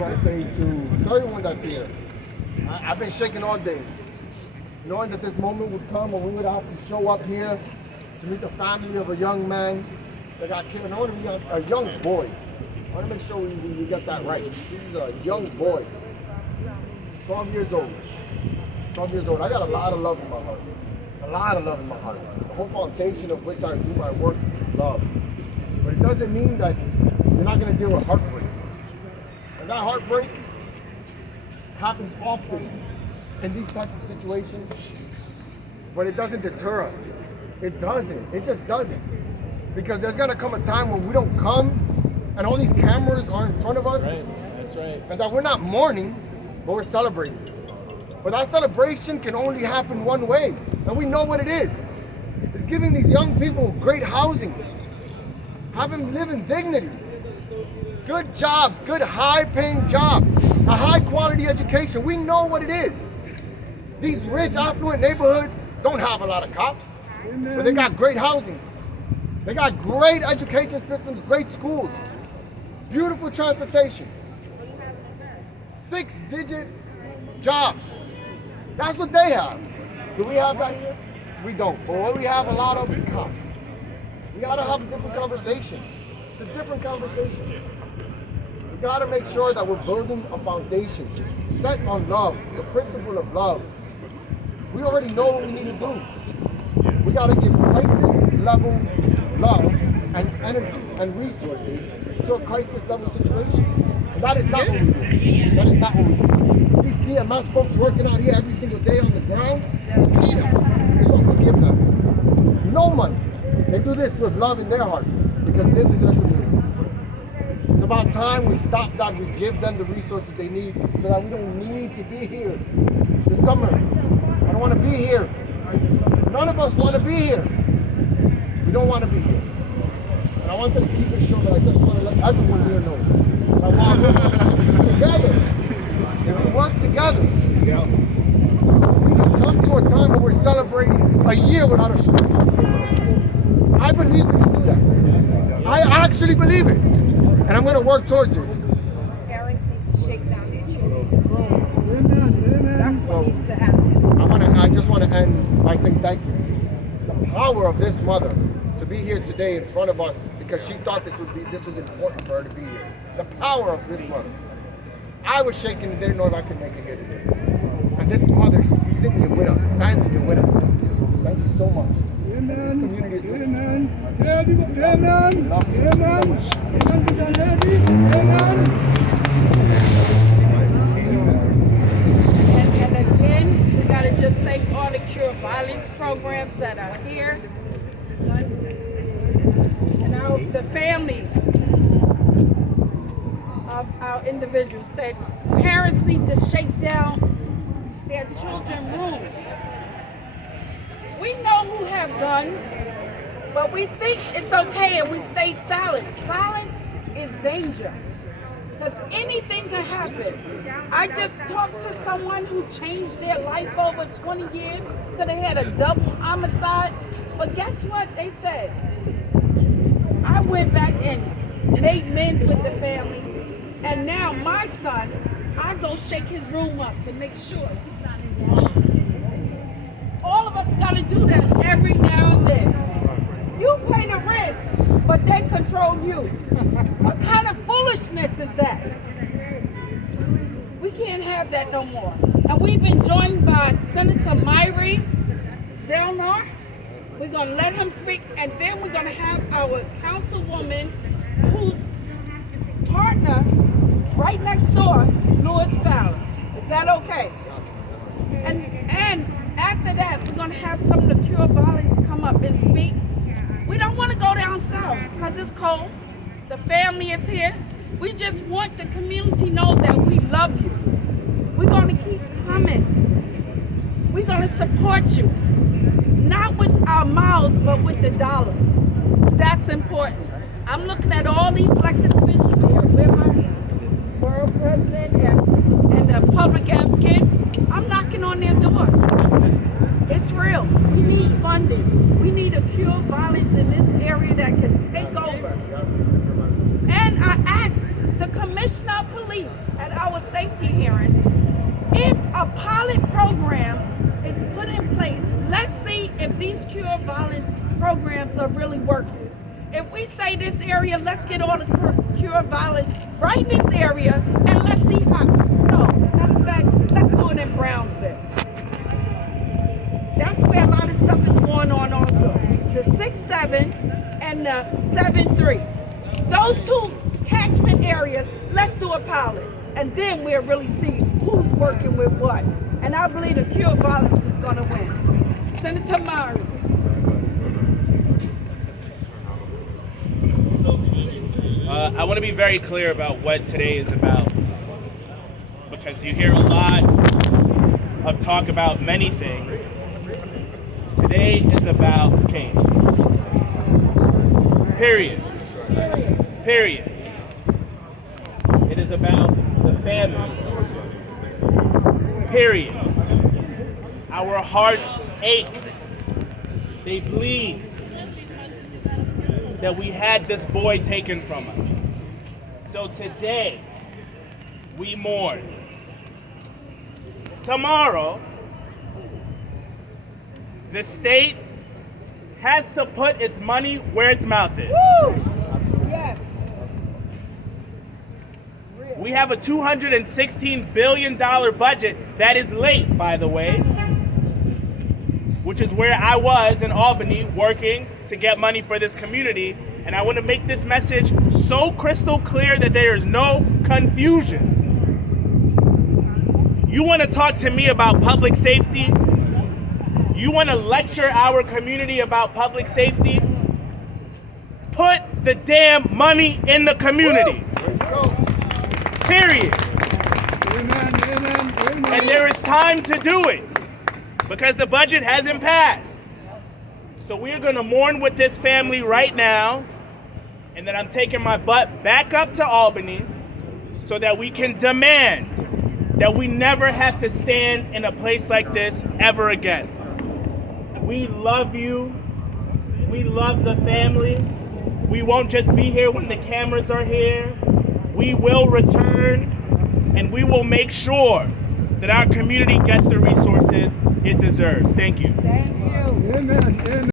want to say to everyone that's here, I've been shaking all day, knowing that this moment would come when we would have to show up here to meet the family of a young man that got killed. And I want to be a young boy. I want to make sure we get that right. This is a young boy, 12 years old. 12 years old. I got a lot of love in my heart. A lot of love in my heart. The whole foundation of which I do my work is love. But it doesn't mean that you're not going to deal with heartbreak. And that heartbreak happens often in these types of situations, but it doesn't deter us. It doesn't. It just doesn't. Because there's going to come a time when we don't come and all these cameras are in front of us. Right. That's right. And that we're not mourning, but we're celebrating. But that celebration can only happen one way, and we know what it is. It's giving these young people great housing, have them live in dignity, good jobs, good high-paying jobs, a high-quality education. We know what it is. These rich, affluent neighborhoods don't have a lot of cops, but they got great housing. They got great education systems, great schools, beautiful transportation, 6-digit jobs. That's what they have. Do we have that here? We don't. But what we have a lot of is cops. We gotta have a different conversation. It's a different conversation. We gotta make sure that we're building a foundation set on love, the principle of love. We already know what we need to do. We gotta give crisis level love and energy and resources to a crisis level situation. And that is not what we do. That is not what we do. These CMS folks working out here every single day on the ground, peanuts is what we give them. No money. They do this with love in their heart because this is their community. It's about time we stop that, we give them the resources they need so that we don't need to be here this summer. I don't want to be here. None of us want to be here. We don't want to be here. And I wanted to keep it short, but I just want to let everyone here know. I want together. If we work together, we can come to a time when we're celebrating a year without a shooting. I believe we can do that. I actually believe it. And I'm going to work towards it. Parents need to shake down their children. That's what needs to happen. I just want to end by saying thank you. The power of this mother to be here today in front of us because she thought this was important for her to be here. The power of this mother. I was shaking and didn't know if I could make it here today. And this mother's sitting here with us, standing here with us. Thank you so much. This community is with And again, we got to just thank all the Cure Violence programs that are here. And the family of our individuals said parents need to shake down their children's rooms. We know who have guns, but we think it's okay and we stay silent. Silence is danger, because anything can happen. I just talked to someone who changed their life over 20 years, could have had a double homicide, but guess what they said? I went back and made amends with the family. And now my son, I go shake his room up to make sure he's not involved. All of us got to do that every now and then. You pay the rent, but they control you. What kind of foolishness is that? We can't have that no more. And we've been joined by Senator Myrie Zellner. We're going to let him speak, and then we're going to have our councilwoman whose partner right next door, Louis Fowler. Is that okay? And after that, we're going to have some of the Cure Violence come up and speak. We don't want to go down south because it's cold. The family is here. We just want the community to know that we love you. We're going to keep coming. We're going to support you. Not with our mouths, but with the dollars. That's important. I'm looking at all these elected officials here. We're my borough president and the public advocate. I'm knocking on their doors. It's real. We need funding. We need a Cure Violence in this area that can take over. And I asked the commissioner of police at our safety hearing, if a pilot program is put in place, let's see if these cure violence programs are really working. If we say this area, let's get all the cure violence right in this area, and let's see how. No, matter of fact, let's do it in Brownsville. That's where a lot of stuff is going on also. The 6-7 and the 7-3. Those two catchment areas, let's do a pilot. And then we'll really see who's working with what. And I believe the cure violence is going to win. Senator Murray. I want to be very clear about what today is about, because you hear a lot of talk about many things. Today is about change. Period. Period. It is about the family. Period. Our hearts ache. They bleed that we had this boy taken from us. So today, we mourn. Tomorrow, the state has to put its money where its mouth is. Woo! Yes. We have a $216 billion budget that is late, by the way, which is where I was in Albany working to get money for this community. And I want to make this message so crystal clear that there is no confusion. You want to talk to me about public safety? You want to lecture our community about public safety? Put the damn money in the community. Period. And there is time to do it because the budget hasn't passed. So we're going to mourn with this family right now, and then I'm taking my butt back up to Albany so that we can demand that we never have to stand in a place like this ever again. We love you. We love the family. We won't just be here when the cameras are here. We will return, and we will make sure that our community gets the resources it deserves. Thank you. Thank you. Amen. Amen.